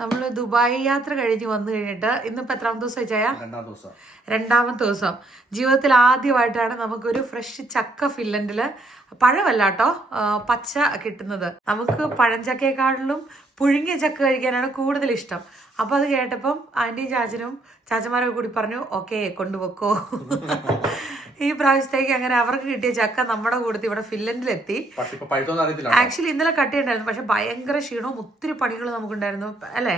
നമ്മൾ ദുബായ് യാത്ര കഴിഞ്ഞ് വന്നു കഴിഞ്ഞിട്ട് ഇന്നിപ്പോ എത്രാമത്തെ ദിവസം വെച്ചാ രണ്ടാമത്തെ ദിവസം. ജീവിതത്തിൽ ആദ്യമായിട്ടാണ് നമുക്കൊരു ഫ്രഷ് ചക്ക ഫില്ലൻഡിൽ പഴമല്ല കേട്ടോ പച്ച കിട്ടുന്നത്. നമുക്ക് പഴഞ്ചക്കയെക്കാളിലും പുഴുങ്ങിയ ചക്ക കഴിക്കാനാണ് കൂടുതൽ ഇഷ്ടം. അപ്പൊ അത് കേട്ടപ്പം ആന്റിയും ചാച്ചനും ചാച്ചന്മാരൊക്കെ കൂടി പറഞ്ഞു ഓക്കെ കൊണ്ടുപോക്കോ ഈ പ്രാവശ്യത്തേക്ക് അങ്ങനെ അവർക്ക് കിട്ടിയ ചക്ക നമ്മുടെ കൂട്ടത്തിൽ ഇവിടെ ഫിൻലൻഡിലെത്തി. ആക്ച്വലി ഇന്നലെ കട്ട് ചെയ്യണ്ടായിരുന്നു പക്ഷെ ഭയങ്കര ക്ഷീണവും ഒത്തിരി പണികൾ നമുക്കുണ്ടായിരുന്നു. അല്ലേ?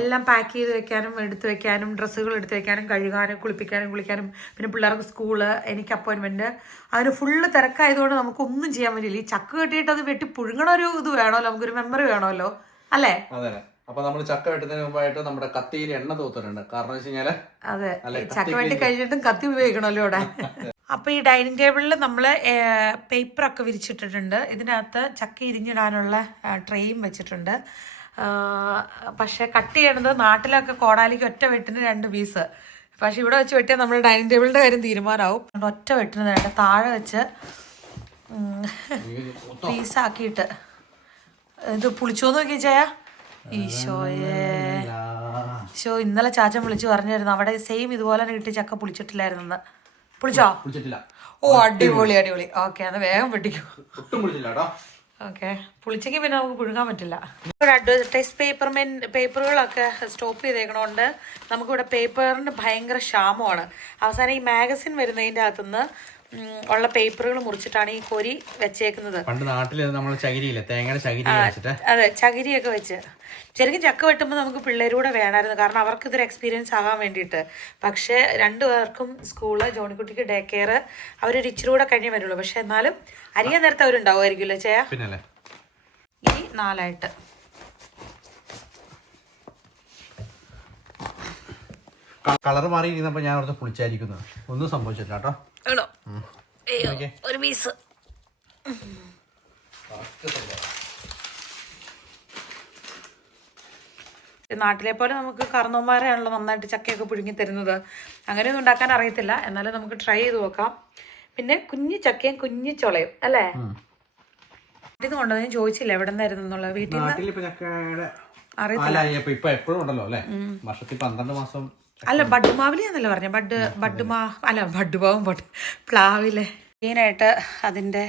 എല്ലാം പാക്ക് ചെയ്ത് വെക്കാനും എടുത്തു വെക്കാനും ഡ്രസ്സുകൾ എടുത്തു വെക്കാനും കഴുകാനും കുളിപ്പിക്കാനും കുളിക്കാനും പിന്നെ പിള്ളേർക്ക് സ്കൂൾ എനിക്ക് അപ്പോയിന്റ്മെന്റ് അതിന് ഫുള്ള് തിരക്കായതുകൊണ്ട് നമുക്ക് ഒന്നും ചെയ്യാൻ പറ്റില്ല. ഈ ചക്ക കെട്ടിയിട്ട് അത് വെട്ടി പുഴുങ്ങണ ഒരു ഇത് വേണമല്ലോ. നമുക്കൊരു മെമ്മറി വേണമല്ലോ. അല്ലേ? അപ്പൊ നമ്മൾ ചക്ക വെട്ടുന്നതിന് മുമ്പായിട്ട് നമ്മുടെ കത്തിയിൽ എണ്ണ തൂത്തിട്ടുണ്ട് കാരണം വെച്ച് കഴിഞ്ഞാൽ അതെ. ചക്ക വേണ്ടി കഴിഞ്ഞിട്ടും കത്തി ഉപയോഗിക്കണമല്ലോ ഇവിടെ. അപ്പൊ ഈ ഡൈനിങ് ടേബിളിൽ നമ്മൾ പേപ്പറൊക്കെ വിരിച്ചിട്ടിട്ടുണ്ട്. ഇതിനകത്ത് ചക്ക ഇരിഞ്ഞിടാനുള്ള ട്രെയും വെച്ചിട്ടുണ്ട്. പക്ഷെ കട്ട് ചെയ്യണത് നാട്ടിലൊക്കെ കോടാലിക്ക് ഒറ്റ വെട്ടിന് രണ്ട് പീസ്. പക്ഷെ ഇവിടെ വെച്ച് വെട്ടിയാൽ നമ്മൾ ഡൈനിങ് ടേബിളിന്റെ കാര്യം തീരുമാനമാവും. ഒറ്റ വെട്ടിന് വേണ്ട താഴെ വെച്ച് പീസാക്കിയിട്ട്. ഇത് പുളിച്ചോന്ന് നോക്കി ചായ? ഈശോയേ. ഷോ ഇന്നലെ ചാച്ചൻ വിളിച്ചു പറഞ്ഞായിരുന്നു അവിടെ സെയിം ഇതുപോലെ തന്നെ കിട്ടിയ ചക്ക പുളിച്ചിട്ടില്ലായിരുന്നു പുളിച്ചോ? ഓ അടിപൊളി. അടിപൊളി ഓക്കെ അത് വേഗം പിടിക്കും. കേട്ടോ. ഓക്കെ പുളിച്ചെങ്കിൽ പിന്നെ നമുക്ക് പുഴുങ്ങാൻ പറ്റില്ല. ഇവിടെ അഡ്വർടൈസ് പേപ്പർ മെൻ പേപ്പറുകളൊക്കെ സ്റ്റോപ്പ് ചെയ്തേക്കണോണ്ട് നമുക്കിവിടെ പേപ്പറിന് ഭയങ്കര ക്ഷാമമാണ്. അവസാനം ഈ മാഗസിൻ വരുന്നതിന്റെ അകത്തുനിന്ന് ഉള്ള പേപ്പറുകൾ മുറിച്ചിട്ടാണ് ഈ കോരി വെച്ചേക്കുന്നത്. പണ്ട് നാട്ടിൽ നമ്മൾ ചകിരിയില്ല തേങ്ങയുടെ ചകിരി അതെ ചകിരിയൊക്കെ വെച്ച്. ശരിക്കും ചക്ക വെട്ടുമ്പോൾ നമുക്ക് പിള്ളേരൂടെ വേണമായിരുന്നു കാരണം അവർക്ക് ഇതൊരു എക്സ്പീരിയൻസ് ആകാൻ വേണ്ടിയിട്ട്. പക്ഷേ രണ്ടു പേർക്കും സ്കൂൾ ജോണിക്കുട്ടിക്ക് ഡേ കെയർ അവരൊരു ഇച്ചിരി കൂടെ കഴിഞ്ഞേ വരുള്ളൂ. പക്ഷെ എന്നാലും അരിയ നേരത്തെ അവരുണ്ടാവുമായിരിക്കുമല്ലോ പിന്നല്ലേ? ഇനി നാലായിട്ട്. കളർ മാറി ഇരുന്നപ്പോ ഞാൻ അവിടുത്തെ പുളിച്ചായിരിക്കുന്നത് ഒന്നും സംഭവിച്ചില്ല കേട്ടോ. ആണോ? അയ്യോ ഒരു പീസ് നാട്ടിലെ പോലെ നമുക്ക് കറന്നോന്മാരെയാണല്ലോ നന്നായിട്ട് ചക്കയൊക്കെ പുഴുങ്ങി തരുന്നത്. അങ്ങനെയൊന്നും ഉണ്ടാക്കാൻ അറിയത്തില്ല. എന്നാലും നമുക്ക് ട്രൈ ചെയ്ത് നോക്കാം. പിന്നെ കുഞ്ഞു ചക്കയും കുഞ്ഞു ചൊളയും അല്ലേ? വീട്ടിൽ നിന്ന് ഞാൻ ചോദിച്ചില്ല എവിടെ നിന്നായിരുന്നു എന്നുള്ളത്. വീട്ടിൽ നിന്ന് അറിയത്തില്ല. ഇപ്പൊ ഇപ്പൊ എപ്പോഴും ഉണ്ടല്ലോ അല്ലെ? വർഷത്തിൽ പന്ത്രണ്ട് മാസം അല്ല ബഡ് എന്നല്ല പറഞ്ഞ? ബഡ് ബഡ് മാ അല്ല ബഡ്മാവും ബഡ് പ്ലാവിലെ. മെയിനായിട്ട് അതിന്റെ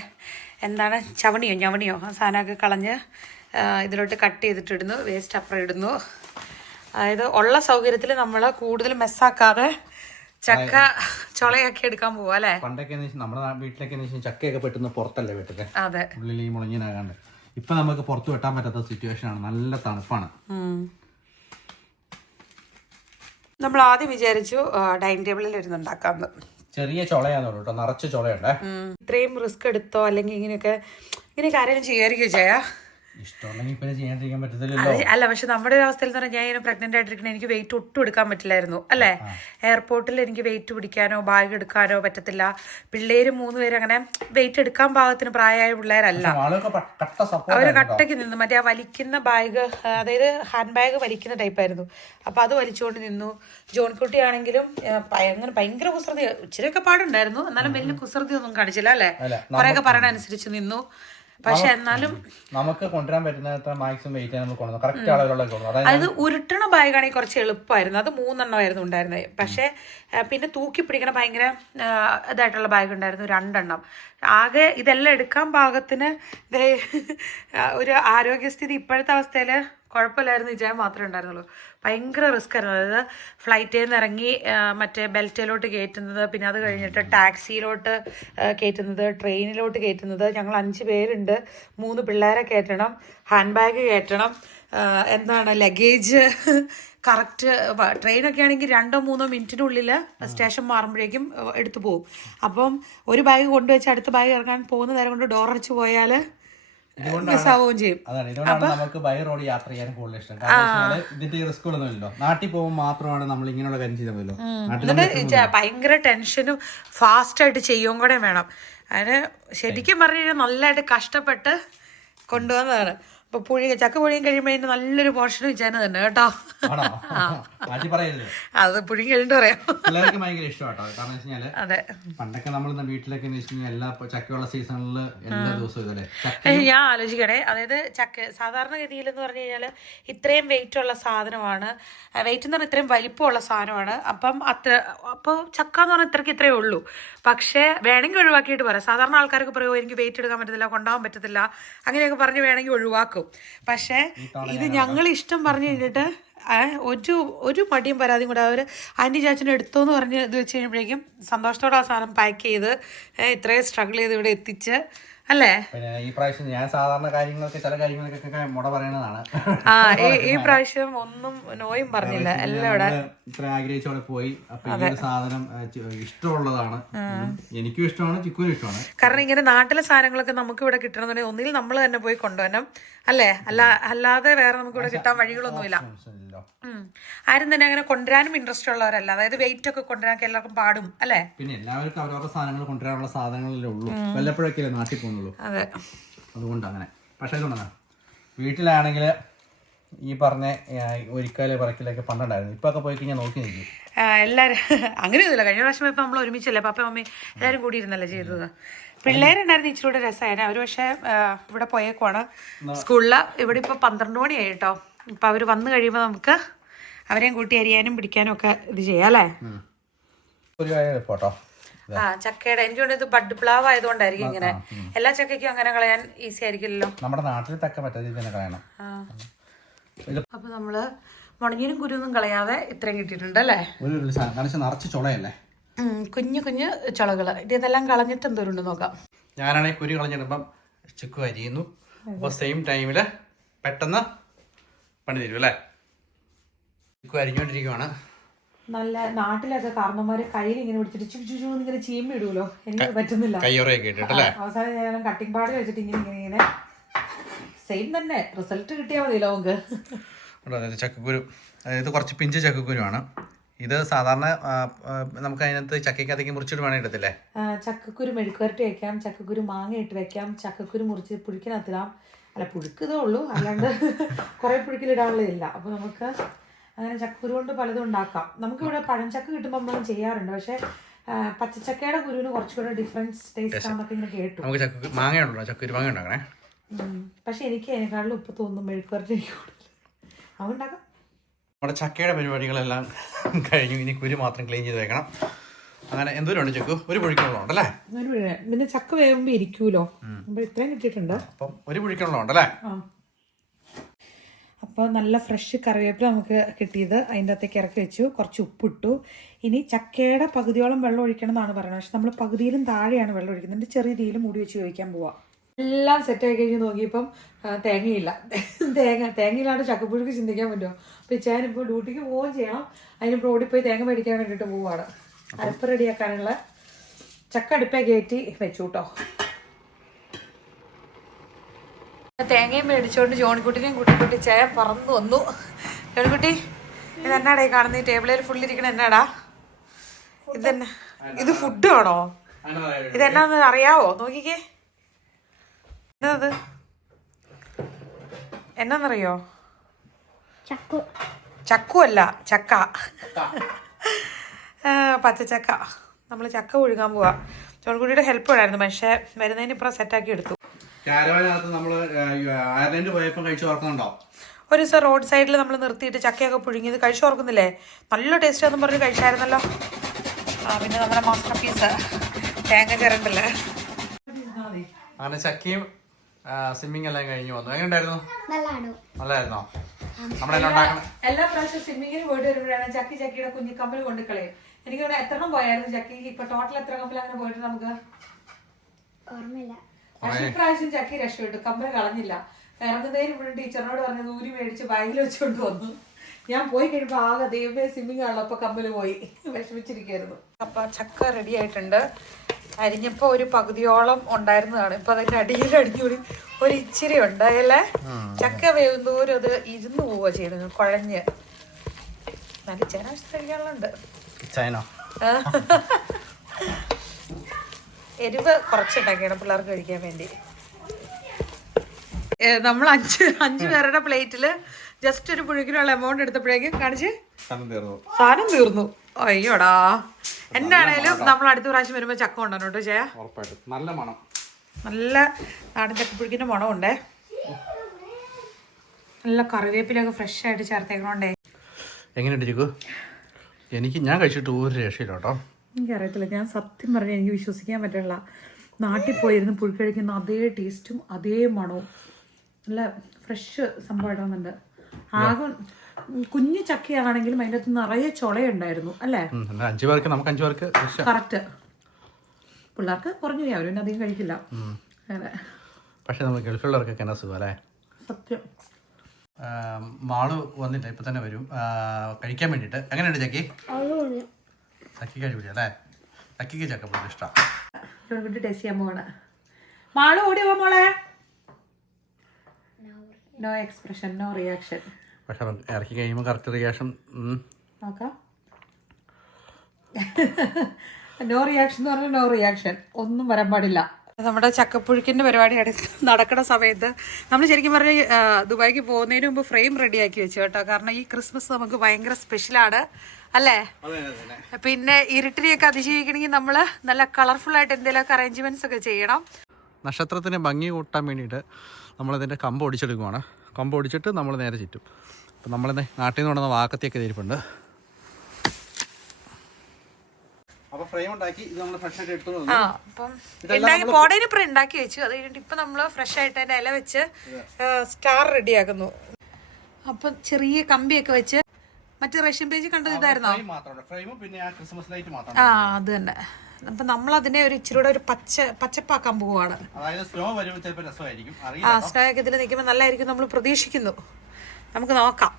എന്താണ് ചവണിയോ ഞവണിയോ ആ സാധനമൊക്കെ കളഞ്ഞ് ഇതിലോട്ട് കട്ട് ചെയ്തിട്ടിടുന്നു വേസ്റ്റ് അപ്പുറം ഇടുന്നു. അതായത് ഉള്ള സൗകര്യത്തിൽ നമ്മൾ കൂടുതൽ മെസ്സാക്കാതെ ചക്ക ചൊളയൊക്കെ എടുക്കാൻ പോവാ അല്ലേ? പണ്ടൊക്കെ നമ്മുടെ വീട്ടിലൊക്കെ ചക്കയൊക്കെ പെട്ടെന്ന് പുറത്തല്ലേ വീട്ടിലെ? അതെ. ഉള്ളിൽ ഈ മുളഞ്ഞിനാകാണ്ട്. ഇപ്പൊ നമുക്ക് പുറത്ത് വെട്ടാൻ പറ്റാത്ത സിറ്റുവേഷൻ ആണ്. നല്ല തണുപ്പാണ്. നമ്മൾ ആദ്യം വിചാരിച്ചു ഡൈനിങ് ടേബിളിൽ ഇരുന്ന് ഉണ്ടാക്കാമെന്ന് ചെറിയ ചൊളയാന്നുള്ളൂ കേട്ടോ നിറച്ച് ചൊളയുണ്ടേ. ഇത്രയും റിസ്ക് എടുത്തോ അല്ലെങ്കിൽ ഇങ്ങനെയൊക്കെ ഇങ്ങനെയൊക്കെ ആരെങ്കിലും ചെയ്യായിരിക്കും ചെയ്യാ അല്ല പക്ഷെ നമ്മുടെ ഒരു അവസ്ഥയിൽ എന്ന് പറഞ്ഞാൽ ഞാൻ ഇങ്ങനെ പ്രഗ്നന്റ് ആയിട്ടിരിക്കണ എനിക്ക് വെയിറ്റ് ഒട്ടും എടുക്കാൻ പറ്റില്ലായിരുന്നു അല്ലേ? എയർപോർട്ടിൽ എനിക്ക് വെയിറ്റ് പിടിക്കാനോ ബാഗ് എടുക്കാനോ പറ്റത്തില്ല. പിള്ളേര് മൂന്ന് പേര് അങ്ങനെ വെയിറ്റ് എടുക്കാൻ പാകത്തിന് പ്രായമായ പിള്ളേരല്ല. അവർ കട്ടയ്ക്ക് നിന്നു. മറ്റേ ആ വലിക്കുന്ന ബാഗ് അതായത് ഹാൻഡ് ബാഗ് വലിക്കുന്ന ടൈപ്പായിരുന്നു അപ്പൊ അത് വലിച്ചുകൊണ്ട് നിന്നു. ജോൺകുട്ടി ആണെങ്കിലും ഭയങ്കര ഭയങ്കര കുസൃതി ഇച്ചിരിയൊക്കെ പാടുണ്ടായിരുന്നു. എന്നാലും വലിയ കുസൃതി ഒന്നും കാണിച്ചില്ല അല്ലേ? അല്ല, കുറെയൊക്കെ പറയണ അനുസരിച്ച് നിന്നു. പക്ഷെ എന്നാലും നമുക്ക് കൊണ്ടുവരാൻ പറ്റുന്ന മാക്സിമം വെയിറ്റ് നമ്മൾ കൊണ്ടുവന്നു കറക്റ്റ് അളവിലുള്ള അതായത് ഉരുട്ടണ ബാഗാണെങ്കിൽ കുറച്ച് എളുപ്പമായിരുന്നു. അത് മൂന്നെണ്ണമായിരുന്നു ഉണ്ടായിരുന്നത്. പക്ഷേ പിന്നെ തൂക്കി പിടിക്കണ ഭയങ്കര ഇതായിട്ടുള്ള ബാഗ് ഉണ്ടായിരുന്നു. രണ്ടെണ്ണം. ആകെ ഇതെല്ലാം എടുക്കാൻ പാകത്തിന് ഒരു ആരോഗ്യസ്ഥിതി ഇപ്പോഴത്തെ അവസ്ഥയിൽ കുഴപ്പമില്ലായിരുന്നു. വിജയം മാത്രമേ ഉണ്ടായിരുന്നുള്ളൂ. ഭയങ്കര റിസ്ക് ആയിരുന്നു. അതായത് ഫ്ലൈറ്റിൽ നിന്ന് ഇറങ്ങി മറ്റേ ബെൽറ്റിലോട്ട് കയറ്റുന്നത് പിന്നെ അത് കഴിഞ്ഞിട്ട് ടാക്സിയിലോട്ട് കയറ്റുന്നത് ട്രെയിനിലോട്ട് കയറ്റുന്നത്. ഞങ്ങൾ അഞ്ച് പേരുണ്ട്. മൂന്ന് പിള്ളേരെ കയറ്റണം ഹാൻഡ് ബാഗ് കയറ്റണം എന്താണ് ലഗേജ് കറക്റ്റ് ട്രെയിനൊക്കെ ആണെങ്കിൽ രണ്ടോ മൂന്നോ മിനിറ്റിനുള്ളിൽ സ്റ്റേഷൻ മാറുമ്പോഴേക്കും എടുത്തു പോകും. അപ്പം ഒരു ബാഗ് കൊണ്ടുവച്ച് അടുത്ത ബാഗ് ഇറങ്ങാൻ പോകുന്ന നേരം കൊണ്ട് ഡോർ അടച്ചു പോയാൽ മിസ്സാവുകയും ചെയ്യും. അതാണ് ഇതുകൊണ്ടാണ് നമുക്ക് ബൈ റോഡ് യാത്ര ചെയ്യാൻ കൂടുതൽ ഇഷ്ടം. കാരണം ഇതിന്റെ റിസ്ക് ഒന്നുമില്ലല്ലോ നാട്ടിൽ പോകുമ്പോൾ മാത്രമാണ് നമ്മൾ ഇങ്ങനെയുള്ള കാര്യം ചെയ്തല്ലോ എന്നിട്ട് ഭയങ്കര ടെൻഷനും ഫാസ്റ്റ് ആയിട്ട് ചെയ്യുകയും കൂടെ വേണം. അതിന് ശരിക്കും പറഞ്ഞു കഴിഞ്ഞാൽ നല്ലതായിട്ട് കഷ്ടപ്പെട്ട് കൊണ്ടുവന്നതാണ്. അപ്പോൾ പുഴി ചക്ക പുഴിയും കഴിയുമ്പോൾ അതിന്റെ നല്ലൊരു പോർഷൻ വെച്ചാൽ തന്നെ കേട്ടോ. അത് പുഴിയും കഴിഞ്ഞിട്ട് പറയാം. പിള്ളേർക്ക് ഭയങ്കര ഇഷ്ടമാട്ടോ. കാരണം അതെ. പണ്ടൊക്കെ നമ്മൾ വീട്ടിലൊക്കെ എല്ലാ ചക്കയുള്ള സീസണിൽ എല്ലാ ദിവസവും ഇതല്ലേ? ഞാൻ ആലോചിക്കണേ അതായത് ചക്ക സാധാരണഗതിയിൽ എന്ന് പറഞ്ഞു കഴിഞ്ഞാൽ ഇത്രയും വെയിറ്റ് ഉള്ള സാധനമാണ്. വെയിറ്റ് എന്ന് പറഞ്ഞാൽ ഇത്രയും വലിപ്പമുള്ള സാധനമാണ്. അപ്പം അത്ര അപ്പോൾ ചക്ക എന്ന് പറഞ്ഞാൽ ഇത്രയ്ക്ക് ഇത്രയേ ഉള്ളൂ. പക്ഷേ വേണമെങ്കിൽ ഒഴിവാക്കിയിട്ട് പറയാം. സാധാരണ ആൾക്കാർക്ക് പറയുമോ എനിക്ക് വെയിറ്റ് എടുക്കാൻ പറ്റത്തില്ല കൊണ്ടുപോകാൻ പറ്റത്തില്ല. അങ്ങനെയൊക്കെ പറഞ്ഞ് വേണമെങ്കിൽ ഒഴിവാക്കും. പക്ഷേ ഇത് ഞങ്ങൾ ഇഷ്ടം പറഞ്ഞു കഴിഞ്ഞിട്ട് ഒരു ഒരു മടിയും പരാതിയും കൂടെ അവർ ആന്റി ചാച്ചനെ എടുത്തോ എന്ന് പറഞ്ഞ് ഇത് വെച്ച് കഴിയുമ്പോഴേക്കും സന്തോഷത്തോടെ ആ സാധനം പാക്ക് ചെയ്ത് ഇത്രയും സ്ട്രഗിൾ ചെയ്ത് ഇവിടെ എത്തിച്ച് അല്ലേ? പിന്നെ ഈ പ്രാവശ്യം ഞാൻ സാധാരണ കാര്യങ്ങളൊക്കെ ചില കാര്യങ്ങൾക്കൊക്കെ മുട പറയണതാണ്. ആ ഈ പ്രാവശ്യം ഒന്നും നോയും പറഞ്ഞില്ല. എല്ലാം ഇത്ര ആഗ്രഹിച്ചോടെ പോയി. അപ്പൊ ഈ സാധനം ഇഷ്ടമുള്ളതാണ്. എനിക്കും ഇഷ്ടമാണ് ചിക്കുനും ഇഷ്ടമാണ്. കാരണം ഇങ്ങനെ നാട്ടിലെ സാധനങ്ങളൊക്കെ നമുക്ക് ഇവിടെ കിട്ടണമെന്നുണ്ടെങ്കിൽ ഒന്നിൽ നമ്മൾ തന്നെ പോയി കൊണ്ടുവരണം. അല്ലേ? അല്ല അല്ലാതെ വേറെ നമുക്ക് ഇവിടെ കിട്ടാൻ വഴികളൊന്നുമില്ല. ആരും തന്നെ അങ്ങനെ കൊണ്ടുവരാനും ഇൻട്രസ്റ്റ് ഉള്ളവരല്ല. അതായത് വെയിറ്റ് ഒക്കെ കൊണ്ടുവരാൻ എല്ലാവർക്കും പാടും. അല്ലേ? പിന്നെ എല്ലാവർക്കും അവരവരുടെ സാധനങ്ങൾ കൊണ്ടുവരാനുള്ള സാധനങ്ങളല്ലേ ഉള്ളൂ. വല്ലപ്പോഴൊക്കെ നാട്ടിൽ പോകുന്നുള്ളൂ അതെ. അതുകൊണ്ട് അങ്ങനെ പക്ഷേ ഇതുകൊണ്ടാണ് വീട്ടിലാണെങ്കിൽ ഈ പറഞ്ഞ ഒരിക്കലെ പറക്കലൊക്കെ പണ്ടുണ്ടായിരുന്നു. ഇപ്പൊ ഒക്കെ പോയി കഴിഞ്ഞാൽ നോക്കി നിൽക്കും. എല്ലാരും അങ്ങനെയൊന്നുമില്ല കഴിഞ്ഞ പ്രാവശ്യം ഇപ്പൊ നമ്മൾ ഒരുമിച്ചല്ലേ? പപ്പ മമ്മി എല്ലാരും കൂടി ഇരുന്നല്ലേ ചെയ്തത്? പിള്ളേരുണ്ടായിരുന്നു ഇച്ചിരി കൂടെ രസമായിരുന്നു. അവർ പക്ഷെ ഇവിടെ പോയേക്കുവാണ്. സ്കൂളിൽ ഇവിടെ ഇപ്പൊ പന്ത്രണ്ട് മണിയായി കേട്ടോ. ഇപ്പൊ അവർ വന്നു കഴിയുമ്പോ നമുക്ക് അവരെയും കൂട്ടി അരിയാനും പിടിക്കാനും ഒക്കെ ഇത് ചെയ്യാം അല്ലേ? ഒരു ആ ചക്കയുടെ എനിക്ക് ഇത് ബഡ് പ്ലാവ് ആയതുകൊണ്ടായിരിക്കും ഇങ്ങനെ എല്ലാ ചക്കയ്ക്കും അങ്ങനെ കളയാൻ ഈസി ആയിരിക്കില്ലല്ലോ. നമ്മുടെ നാട്ടിൽ തക്ക പറ്റാതെ കളയണം. അപ്പൊ നമ്മൾ മുടങ്ങിനും കുരുന്നും കളയാതെ ഇത്രയും കിട്ടിയിട്ടുണ്ട് അല്ലേ? നിറച്ച് ചുളയല്ലേ? കുഞ്ഞു കുഞ്ഞു ചുളകൾ. ഇത് ഇതെല്ലാം കളഞ്ഞിട്ട് എന്തോരുണ്ട് നോക്കാം. ഞാനാണെങ്കിൽ കുരു കളഞ്ഞിടുമ്പം ചിക്കു അരിയുന്നു. അപ്പോൾ സെയിം ടൈമിൽ പെട്ടെന്ന് പണി തരും അല്ലേ? ചിക്കു അരിഞ്ഞുകൊണ്ടിരിക്കുവാണ് നല്ല നാട്ടിലൊക്കെ കാരണന്മാര് കയ്യിൽ ഇങ്ങനെ പിടിച്ചിട്ട് ചു ചു ഇങ്ങനെ ചീമ്പി ഇടുമല്ലോ എനിക്ക് പറ്റുന്നില്ല. അവസാനം ഞാൻ കട്ടിംഗ് പാട് വെച്ചിട്ട് ഇങ്ങനെ ഇങ്ങനെ ഇങ്ങനെ. സെയിം തന്നെ. റിസൾട്ട് കിട്ടിയാൽ മതിയല്ലോ നമുക്ക് ഉണ്ടോ, അതായത് ചക്കക്കുരു. അതായത് കുറച്ച് പിഞ്ച് ചക്കക്കുരുവാണ്. ഇത് സാധാരണ നമുക്ക് അതിനകത്ത് ചക്കയ്ക്കകത്തേക്ക് മുറിച്ചിട്ട് വേണം ഇടത്തില്ലേ? ചക്കക്കുരു മെഴുക്കുവരട്ടി വെക്കാം ചക്കക്കുരു മാങ്ങ ഇട്ട് വെക്കാം ചക്കക്കുരു മുറിച്ച് പുഴുക്കിനകത്തിടാം. അല്ല പുഴുക്കതേ ഉള്ളൂ. അല്ലാണ്ട് കുറെ പുഴുക്കിലിടാനുള്ളതില്ല. അപ്പോൾ നമുക്ക് അങ്ങനെ ചക്കക്കുരു കൊണ്ട് പലതും ഉണ്ടാക്കാം. നമുക്കിവിടെ പഴഞ്ചക്ക കിട്ടുമ്പോൾ നമ്മൾ ചെയ്യാറുണ്ട്. പക്ഷേ പച്ചച്ചക്കയുടെ കുരുവിന് കുറച്ചുകൂടെ ഡിഫറൻസ് ടേസ്റ്റ് ആണെന്നൊക്കെ ഇങ്ങനെ കേട്ടു. നമുക്ക് ചക്ക മാങ്ങ ഉണ്ടോ മാങ്ങ ഉണ്ടാക്കണേ. പക്ഷെ എനിക്ക് അതിനേക്കാളും ഉപ്പ് തോന്നും മെഴുക്കുവരട്ടി എനിക്ക് കൂടുതൽ. അതുണ്ടാക്കാം നമ്മുടെ ചക്കയുടെ പരിപാടികളെല്ലാം കഴിഞ്ഞു. ഇനി കുരു മാത്രം ക്ലീൻ ചെയ്ത് വെക്കണം. അങ്ങനെ എന്തോരം ഉണ്ട് ചക്കു? ഒരു പുഴിക്കുള്ളതുണ്ടല്ലേ ഒരു മിനിറ്റ്. പിന്നെ ചക്ക വേകുമ്പോൾ ഇരിക്കൂലോ? അപ്പോൾ ഇത്രയും കിട്ടിയിട്ടുണ്ട്. അപ്പം ഒരു പുഴിക്കുള്ളതുണ്ടല്ലേ ആ. അപ്പോൾ നല്ല ഫ്രഷ് കറിവേപ്പില നമുക്ക് കിട്ടിയത്. അതിന്റെ അകത്തേക്ക് ഇറക്കി വെച്ചു. കുറച്ച് ഉപ്പിട്ടു. ഇനി ചക്കയുടെ പകുതിയോളം വെള്ളം ഒഴിക്കണം എന്നാണ് പറയുന്നത്. പക്ഷെ നമ്മൾ പകുതിയിലും താഴെയാണ് വെള്ളം ഒഴിക്കുന്നത്. ചെറിയ രീതിയിൽ മൂടി വെച്ച് ചോദിക്കാൻ പോവാം. എല്ലാം സെറ്റായി കഴിഞ്ഞ് നോക്കിയപ്പം തേങ്ങയില്ല. തേങ്ങ തേങ്ങയില്ലാണ്ട് ചക്കപ്പുഴുക്ക് ചിന്തിക്കാൻ പറ്റുമോ? അപ്പോൾ ഞാനിപ്പോൾ ഡ്യൂട്ടിക്ക് പോവുകയും ചെയ്യണം. അതിനിപ്പോൾ ഓടിപ്പോയി തേങ്ങ മേടിക്കാൻ വേണ്ടിയിട്ട് പോവുകയാണ്. അരപ്പ് റെഡിയാക്കാനുള്ള ചക്ക അടുപ്പേ കയറ്റി വെച്ചു കേട്ടോ തേങ്ങയും മേടിച്ചുകൊണ്ട് ജോണിക്കുട്ടിനെയും കുട്ടിക്കുട്ടി ചായ പറന്നു വന്നു. ജോണിക്കുട്ടി ഇത് എന്നാടാ ഈ കാണുന്ന ഈ ടേബിളിൽ ഫുൾ ഇരിക്കണ എന്നാടാ? ഇതെന്നെ ഇത് ഫുഡ് ആണോ? ഇതെന്നാന്ന് അറിയാവോ? നോക്കിക്കേ. എന്നത് എന്നാന്നറിയോ? ചക്കു. അല്ല ചക്ക. പച്ചച്ചക്ക. നമ്മൾ ചക്ക ഒഴുകാൻ പോവാ. ജോൺകുട്ടിയുടെ ഹെൽപ്പ് വേണമായിരുന്നു പക്ഷേ വരുന്നതിന് ഇപ്പുറം സെറ്റാക്കി എടുത്തു. കാരവാനകത്ത് നമ്മൾ അയർലൻഡ് പോയപ്പോൾ കഴിച്ചു ഓർക്കുന്നുണ്ടോ ഒരു ദിവസം റോഡ് സൈഡിൽ നമ്മൾ നിർത്തിയിട്ട് ചക്കയൊക്കെ പുഴുങ്ങിയത് കഴിച്ചു ഓർക്കുന്നില്ലേ നല്ല ടേസ്റ്റ് ആണെന്ന് പറഞ്ഞ് കഴിച്ചായിരുന്നല്ലോ. ആ പിന്നെ നമ്മുടെ മാസ്റ്റർ പീസ് തേങ്ങ ചേരണ്ടല്ലേ അങ്ങനെ ചക്കയും സ്വിമ്മിങ് എല്ലാം കഴിഞ്ഞു വന്നു. എങ്ങനെ ഉണ്ടായിരുന്നു നല്ലായിരുന്നോ എല്ലാ പ്രാവശ്യം സ്വിമ്മിങ്ങിന് പോയിട്ട് വരുമ്പോഴാണ് ചക്കി ചക്കിയുടെ കുഞ്ഞു കമ്പൽ കൊണ്ട് കളയും. എനിക്ക് ഇവിടെ എത്ര എണ്ണം പോയായിരുന്നു ചക്കി? ഇപ്പൊ ടോട്ടൽ എത്ര കമ്പൽ അങ്ങനെ പോയിട്ട് നമുക്ക്? ഓർമ്മയില്ല. പക്ഷെ ഇപ്രാവശ്യം ചക്കി രക്ഷപ്പെട്ടു. കമ്പന കളഞ്ഞില്ല. ഇറങ്ങുന്നതിന് മുന്നേ ടീച്ചറിനോട് പറഞ്ഞത് ഊരി മേടിച്ച് ബാഗിൽ വെച്ചുകൊണ്ട് വന്നു. ഞാൻ പോയി കഴിയുമ്പോൾ ആകെ ദൈവമേ സ്വിമ്മിങ് ആണല്ലോ കമ്പൽ പോയി. വിഷമിച്ചിരിക്കായിരുന്നു അപ്പൊ ചക്ക റെഡി ആയിട്ടുണ്ട്. അരിഞ്ഞപ്പോ ഒരു പകുതിയോളം ഉണ്ടായിരുന്നതാണ്. ഇപ്പൊ അതിന്റെ അടിയിൽ അടിഞ്ഞൂടി ഒരു ഇച്ചിരി ഉണ്ടായല്ലേ ചക്ക വേവുന്തോറും അത് ഇരുന്ന് പോവുക ചെയ്യുന്നത്. കുഴഞ്ഞ്. നല്ല ചേനാവശ്യം കഴിക്കാനുണ്ട് ചൈന. എരിവ് കുറച്ചുണ്ടാക്കിയാണ് പിള്ളേർക്ക് കഴിക്കാൻ വേണ്ടി. നമ്മൾ അഞ്ച് അഞ്ച് പേരുടെ പ്ലേറ്റിൽ ജസ്റ്റ് ഒരു പുഴുക്കിനുള്ള എമൗണ്ട് എടുത്തപ്പോഴേക്കും കാണിച്ച്? സാധനം തീർന്നു. അയ്യോടാ. എന്നാണേലും നമ്മൾ അടുത്ത പ്രാവശ്യം വരുമ്പോ ചക്ക കൊണ്ടുവന്നു കേട്ടോ ചെയ്യാ നല്ല മണം. നല്ല നാടൻ ചക്കപ്പുഴുക്കിന്റെ മണമുണ്ടേ. നല്ല കറിവേപ്പിലൊക്കെ ഫ്രഷ് ആയിട്ട് ചേർത്തേക്കണോണ്ടേ. എങ്ങനെയുണ്ട് എനിക്ക് ഞാൻ കഴിച്ചിട്ട് ഒരു രക്ഷയില്ല കേട്ടോ. എനിക്കറിയത്തില്ല. ഞാൻ സത്യം പറഞ്ഞാൽ എനിക്ക് വിശ്വസിക്കാൻ പറ്റില്ല നാട്ടിൽ പോയിരുന്ന് പുഴുക്കഴിക്കുന്ന അതേ ടേസ്റ്റും അതേ മണവും. നല്ല ഫ്രഷ് സംഭവം ഇടുന്നുണ്ട് ആകെ കുഞ്ഞു ചക്കയാണെങ്കിലും അതിന്റെ അകത്ത് നിറയെ ചുളയുണ്ടായിരുന്നു അല്ലേ? അഞ്ചു പേർക്ക് നമുക്ക് അഞ്ചു പേർക്ക് കറക്റ്റ് പിള്ളേർക്ക് കുറഞ്ഞു പോയി അവരും അധികം കഴിക്കില്ല. അങ്ങനെ. പക്ഷെ നമ്മൾ ഗൾഫിലുള്ളവർക്കൊക്കെ എന്നാ സുഖം അല്ലേ സത്യം മാൾ വന്നില്ല ഇപ്പൊ തന്നെ വരും. കഴിക്കാൻ വേണ്ടിട്ട് എങ്ങനെയുണ്ട് ചക്കി? അതുകൊണ്ട് ചക്കി കഴിപ്പില്ല അല്ലേ ചക്കിക്ക് ചക്കപ്പുഴ ഇഷ്ടമാണ് ടേസ്റ്റ് ചെയ്യാൻ പോവാണ്. മാൾ ഓടി പോ മോളെ. നോ എക്സ്പ്രഷൻ നോ റിയാക്ഷൻ പക്ഷെ ഇറക്കി കഴിയുമ്പോൾ കറക്റ്റ് റിയാക്ഷൻ നോക്കാം. നോ റിയാക്ഷൻ എന്ന് പറഞ്ഞാൽ നോ റിയാക്ഷൻ ഒന്നും വരാൻ പാടില്ല. നമ്മുടെ ചക്കപ്പുഴുക്കിന്റെ പരിപാടി നടക്കുന്ന സമയത്ത് നമ്മൾ ശരിക്കും പറഞ്ഞ ദുബായിക്ക് പോകുന്നതിന് മുമ്പ് ഫ്രെയിം റെഡിയാക്കി വെച്ചു കേട്ടോ. കാരണം ഈ ക്രിസ്മസ് നമുക്ക് ഭയങ്കര സ്പെഷ്യലാണ് അല്ലേ? പിന്നെ ഇരുട്ടിനെയൊക്കെ അതിജീവിക്കണമെങ്കിൽ നമ്മൾ നല്ല കളർഫുൾ ആയിട്ട് എന്തെങ്കിലുമൊക്കെ അറേഞ്ച്മെന്റ്സ് ഒക്കെ ചെയ്യണം. നക്ഷത്രത്തിന് ഭംഗി കൂട്ടാൻ വേണ്ടിയിട്ട് നമ്മളതിന്റെ കമ്പ് ഒടിച്ചെടുക്കുവാണ് കമ്പ് ഒടിച്ചിട്ട് നമ്മൾ നേരെ ചുറ്റും. അപ്പം നമ്മളിന്ന് നാട്ടിൽ നിന്ന് കൊണ്ടുവന്ന വാക്കത്തിയൊക്കെ ഇരിപ്പുണ്ട് അപ്പോൾ ഫ്രെയിം ഉണ്ടാക്കി ഇത് നമ്മൾ ഫ്രഷ് ആയിട്ട് എടുത്തു ആ അപ്പം ഉണ്ടാക്കി പോടേന് ഇപ്പം ഉണ്ടാക്കി വെച്ചു. അത് കഴിഞ്ഞിട്ട് ഇപ്പം നമ്മൾ ഫ്രഷ് ആയിട്ട് അതിന്റെ ഇല വെച്ച് സ്റ്റാർ റെഡിയാക്കുന്നു അപ്പം ചെറിയ കമ്പിയൊക്കെ വെച്ച് മറ്റേ റഷ്യൻ പേജ് കണ്ടത് ഇതായിരുന്നോ ആ അത് തന്നെ. അപ്പൊ നമ്മൾ അതിനെ ഒരു ഇച്ചിരി ഒരു പച്ച പച്ചപ്പാക്കാൻ സ്നോ രസമായിരിക്കും. ആ അറിയില്ല സ്നോയൊക്കെ ഇതിൽ നിൽക്കുമ്പോൾ നല്ലതായിരിക്കും നമ്മൾ പ്രതീക്ഷിക്കുന്നു. നമുക്ക് നോക്കാം.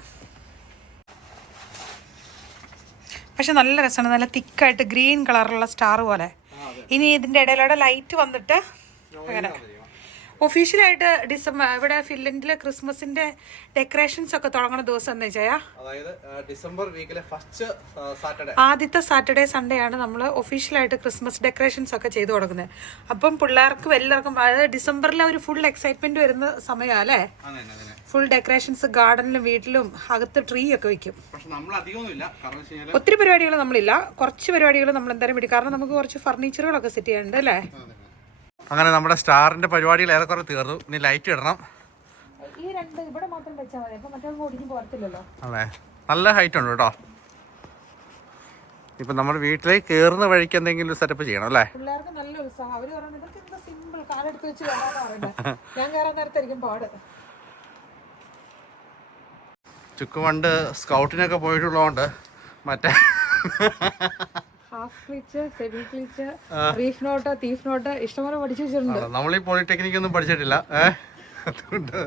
പക്ഷെ നല്ല രസമാണ്. നല്ല തിക്കായിട്ട് ഗ്രീൻ കളറുള്ള സ്റ്റാർ പോലെ. ഇനി ഇതിന്റെ ഇടയിലൂടെ ലൈറ്റ് വന്നിട്ട് അങ്ങനെ. ഒഫീഷ്യലായിട്ട് ഡിസംബർ ഇവിടെ ഫിൻലൻഡിലെ ക്രിസ്മസിന്റെ ഡെക്കറേഷൻസ് ഒക്കെ തുടങ്ങുന്ന ദിവസം എന്താ വെച്ചാൽ അതായത് ഡിസംബർ വീക്കിലെ ഫസ്റ്റ് സാറ്റർഡേ ആദ്യത്തെ സാറ്റർഡേ സൺഡേ ആണ് നമ്മൾ ഒഫീഷ്യലായിട്ട് ക്രിസ്മസ് ഡെക്കറേഷൻസ് ഒക്കെ ചെയ്തു തുടങ്ങുന്നത് അപ്പം പിള്ളേർക്കും എല്ലാവർക്കും അതായത് ഡിസംബറിലെ ഒരു ഫുൾ എക്സൈറ്റ്മെന്റ് വരുന്ന സമയമാണ് അല്ലേ? ഫുൾ ഡെക്കറേഷൻസ് ഗാർഡനിലും വീട്ടിലും അകത്ത് ട്രീ ഒക്കെ വെക്കും. ഒത്തിരി പരിപാടികൾ നമ്മളില്ല. കുറച്ച് പരിപാടികൾ നമ്മൾ എന്തായാലും വിടും കാരണം നമുക്ക് കുറച്ച് ഫർണിച്ചറുകളൊക്കെ സെറ്റ് ചെയ്യാനുണ്ട് അല്ലേ? അങ്ങനെ നമ്മുടെ സ്റ്റാറിന്റെ പരിപാടികൾ ഏറെക്കുറെ തീർന്നു. ഇനി ലൈറ്റ് ഇടണം. ഈ രണ്ട് ഇവിടെ മാത്രം വെച്ചാൽ മതി. അപ്പൊ മറ്റേ ഒടിഞ്ഞു പോകത്തില്ലല്ലോ. അതെ. നല്ല ഹൈറ്റ് ഉണ്ട് കേട്ടോ. ഇപ്പൊ നമ്മുടെ വീട്ടിലേക്ക് കയറുന്ന വഴിക്ക് എന്തെങ്കിലും സെറ്റപ്പ് ചെയ്യണം അല്ലേ? പിള്ളേർക്ക് നല്ല ഉത്സാഹം. അവർ പറയുന്നത് ഇവർക്ക് എന്താ സിമ്പിൾ കാലെടുത്ത് വെച്ച് ഞാൻ കയറാൻ നേരത്തായിരിക്കും പാട്. ചുക്ക് പണ്ട് സ്കൗട്ടിനൊക്കെ പോയിട്ടുള്ളതുകൊണ്ട് മറ്റേ ഹാഫ് ക്ലീച്ച് സെമി ക്ലീച്ച് റീഫ് നോട്ട് തീഫ് നോട്ട് ഇഷ്ടംപോലെ പഠിച്ചു വെച്ചിട്ടുണ്ട്. നമ്മൾ ഈ പോളിടെക്നിക് ഒന്നും പഠിച്ചിട്ടില്ല. അതുകൊണ്ട്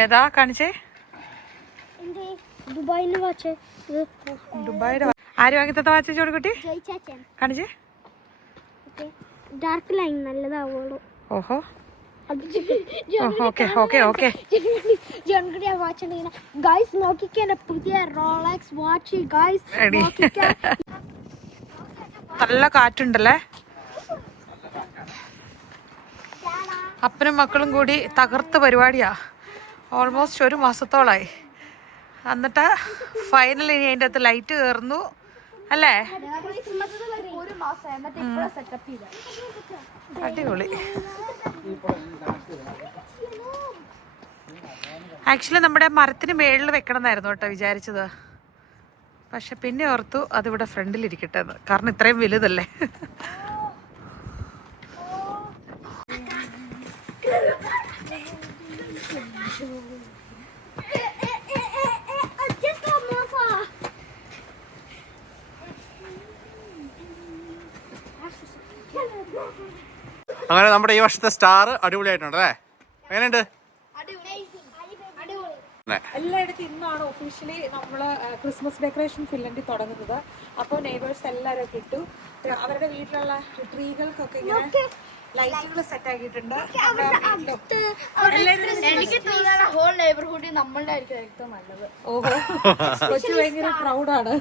ഏതാ കാണിച്ചേ? വാച്ച്. ദുബായിയുടെ ആര് വാങ്ങി തത്ത വാച്ച ചോടുകുട്ടി കാണിച്ചേ. ഡാർക്ക് ലൈൻ നല്ലതാവുള്ളൂ. ഓഹോ. Okay okay okay. ജോൺകുടിയ വാച്ച് ഉണ്ടെങ്കിൽ ഗൈസ് നോക്കിക്കാൻ പുതിയ റോളക്സ് വാച്ച് ഗൈസ് നല്ല കാറ്റുണ്ടല്ലേ? അപ്പനും മക്കളും കൂടി തകർത്ത് പരിപാടിയാ. ഓൾമോസ്റ്റ് ഒരു മാസത്തോളായി. എന്നിട്ട് ഫൈനലി ഇനി അതിന്റെ അകത്ത് ലൈറ്റ് കയറുന്നു അല്ലേ? അടിപൊളി. ആക്ച്വലി നമ്മുടെ മരത്തിന് മേളിൽ വെക്കണം എന്നായിരുന്നു കേട്ടോ വിചാരിച്ചത്. പക്ഷെ പിന്നെ ഓർത്തു അതിവിടെ ഫ്രണ്ടിൽ ഇരിക്കട്ടെ എന്ന് കാരണം ഇത്രയും വലുതല്ലേ. അങ്ങനെ നമ്മുടെ ഈ വർഷത്തെ സ്റ്റാർ അടിപൊളിയായിട്ടുണ്ട് അല്ലേ എങ്ങനെയുണ്ട്? അല്ലേ? എല്ലായിടത്തും ഇന്നാണ് ഒഫീഷ്യലി നമ്മൾ ക്രിസ്മസ് ഡെക്കറേഷൻ ഫില്ലണ്ടി തുടങ്ങുന്നത്. അപ്പോൾ നെയ്ബേഴ്സ് എല്ലാവരും ഒക്കെ ഇട്ടു. അവരുടെ വീട്ടിലുള്ള ട്രീകൾക്കൊക്കെ ഇങ്ങനെ ലൈറ്റുകൾ സെറ്റ് ആക്കിയിട്ടുണ്ട്. എനിക്ക് തോന്നുന്നു ഹോൾ നെയ്ബർഹുഡിൽ നമ്മളുടെ ആയിരിക്കും ഏറ്റവും നല്ലത്. ഓഹോ. കൊച്ചു ഭയങ്കര പ്രൗഡാണ്